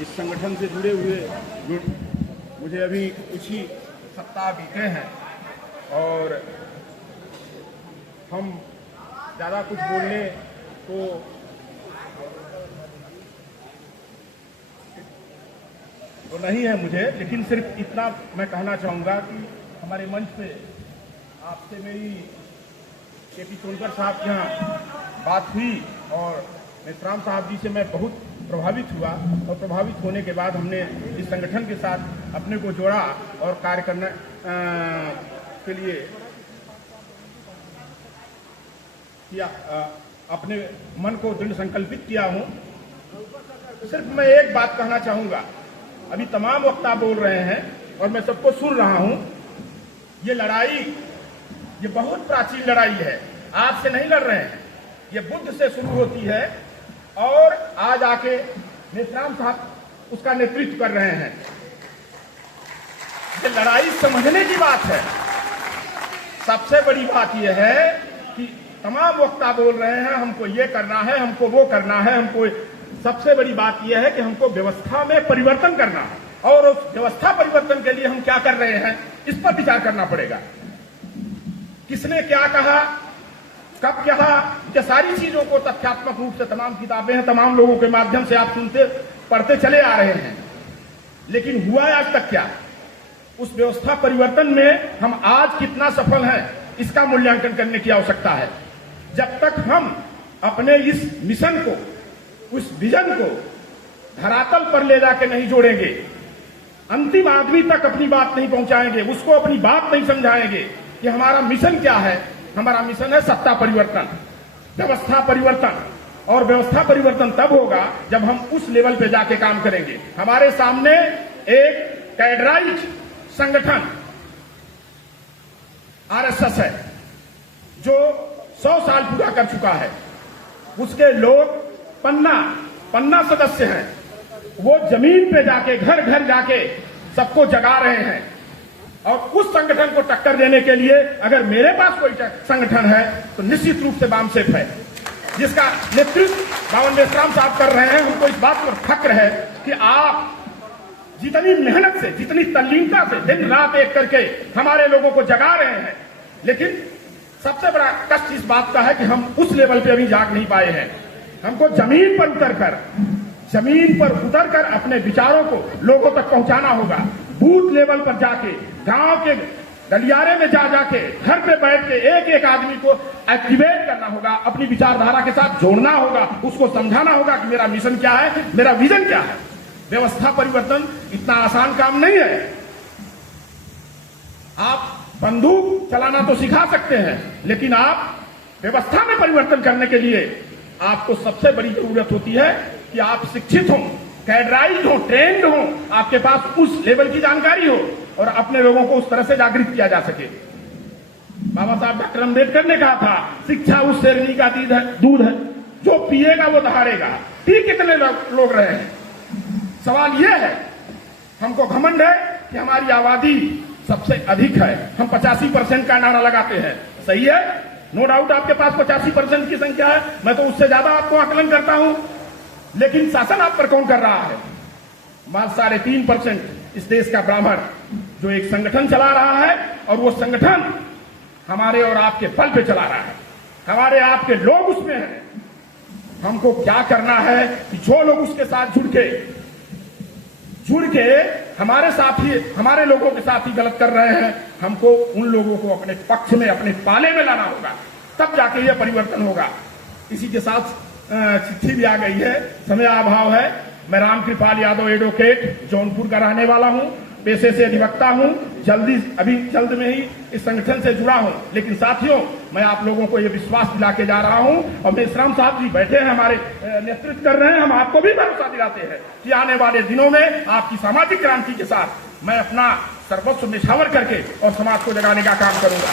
इस संगठन से जुड़े हुए मुझे अभी कुछ ही सप्ताह बीते हैं और हम ज़्यादा कुछ बोलने तो नहीं है मुझे, लेकिन सिर्फ इतना मैं कहना चाहूँगा कि हमारे मंच पे आपसे मेरी केपी सोनकर साहब के यहाँ बात हुई और मेश्राम साहब जी से मैं बहुत प्रभावित हुआ और प्रभावित होने के बाद हमने इस संगठन के साथ अपने को जोड़ा और कार्य करने के लिए किया, अपने मन को दृढ़ संकल्पित किया हूँ। सिर्फ मैं एक बात कहना चाहूँगा, अभी तमाम वक्ता बोल रहे हैं और मैं सबको सुन रहा हूँ। ये लड़ाई ये बहुत प्राचीन लड़ाई है, आज से नहीं लड़ रहे हैं, ये बुद्ध से शुरू होती है और आज आके मेश्राम साहब उसका नेतृत्व कर रहे हैं। ये लड़ाई समझने की बात है। सबसे बड़ी बात यह है कि तमाम वक्ता बोल रहे हैं हमको ये करना है, हमको वो करना है, हमको सबसे बड़ी बात यह है कि हमको व्यवस्था में परिवर्तन करना है और उस व्यवस्था परिवर्तन के लिए हम क्या कर रहे हैं इस पर विचार करना पड़ेगा। किसने क्या कहा, कब कहा, ये सारी चीजों को तथ्यात्मक रूप से तमाम किताबें हैं, तमाम लोगों के माध्यम से आप सुनते पढ़ते चले आ रहे हैं, लेकिन हुआ आज तक क्या? उस व्यवस्था परिवर्तन में हम आज कितना सफल हैं इसका मूल्यांकन करने की आवश्यकता है। जब तक हम अपने इस मिशन को, उस विजन को धरातल पर ले जाके नहीं जोड़ेंगे, अंतिम आदमी तक अपनी बात नहीं पहुंचाएंगे, उसको अपनी बात नहीं समझाएंगे कि हमारा मिशन क्या है। हमारा मिशन है सत्ता परिवर्तन, व्यवस्था परिवर्तन, और व्यवस्था परिवर्तन तब होगा जब हम उस लेवल पे जाके काम करेंगे। हमारे सामने एक कैडराइज संगठन आरएसएस है जो 100 साल पूरा कर चुका है। उसके लोग पन्ना सदस्य हैं, वो जमीन पे जाके घर घर जाके सबको जगा रहे हैं। और उस संगठन को टक्कर देने के लिए अगर मेरे पास कोई संगठन है तो निश्चित रूप से वामसेफ है, जिसका नेतृत्व बावन मेश्राम साहब कर रहे हैं। हमको इस बात पर फक्र है कि आप जितनी मेहनत से, जितनी तल्लीनता से दिन रात एक करके हमारे लोगों को जगा रहे हैं, लेकिन सबसे बड़ा कष्ट इस बात का है कि हम उस लेवल पे अभी जाग नहीं पाए हैं। हमको जमीन पर उतरकर अपने विचारों को लोगों तक पहुंचाना होगा। बूथ लेवल पर जाके, गांव के गलियारे में जाके, घर पे बैठ के एक एक आदमी को एक्टिवेट करना होगा, अपनी विचारधारा के साथ जोड़ना होगा, उसको समझाना होगा कि मेरा मिशन क्या है, मेरा विजन क्या है। व्यवस्था परिवर्तन इतना आसान काम नहीं है। आप बंदूक चलाना तो सिखा सकते हैं, लेकिन आप व्यवस्था में परिवर्तन करने के लिए आपको सबसे बड़ी जरूरत होती है कि आप शिक्षित हों, कैडराइज्ड हो, ट्रेंड हो, आपके पास उस लेवल की जानकारी हो और अपने लोगों को उस तरह से जागृत किया जा सके। बाबा साहब डॉक्टर अम्बेडकर ने कहा था, शिक्षा उस शेरनी का दूध है जो पिएगा वो दहाड़ेगा। पी कितने लोग रहे हैं? सवाल यह है, हमको घमंड है कि हमारी आबादी सबसे अधिक है, हम 85% का नारा लगाते हैं। सही है, नो डाउट आपके पास 85% की संख्या है, मैं तो उससे ज्यादा आपको आकलन करता हूं, लेकिन शासन आप पर कौन कर रहा है? मात्र 3.5% इस देश का ब्राह्मण जो एक संगठन चला रहा है, और वो संगठन हमारे और आपके बल पे चला रहा है, हमारे आपके लोग उसमें हैं। हमको क्या करना है कि जो लोग उसके साथ जुड़ के हमारे साथी, हमारे लोगों के साथ ही गलत कर रहे हैं, हमको उन लोगों को अपने पक्ष में, अपने पाले में लाना होगा, तब जाके ये परिवर्तन होगा। इसी के साथ चिट्ठी भी आ गई है, समय अभाव है। मैं रामकृपाल यादव एडवोकेट जौनपुर का रहने वाला हूं, पेशे से अधिवक्ता हूं, जल्द में ही इस संगठन से जुड़ा हूं। लेकिन साथियों, मैं आप लोगों को यह विश्वास दिला के जा रहा हूं, और मेश्राम साहब जी बैठे हैं, हमारे नेतृत्व कर रहे हैं, हम आपको भी भरोसा दिलाते हैं कि आने वाले दिनों में आपकी सामाजिक क्रांति के साथ मैं अपना सर्वस्व निछावर करके और समाज को जगाने का काम करूंगा।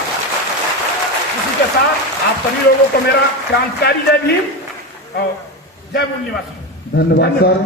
इसी के साथ आप सभी लोगों को मेरा क्रांतिकारी जय भीम और जय मूल निवासी। धन्यवाद सर।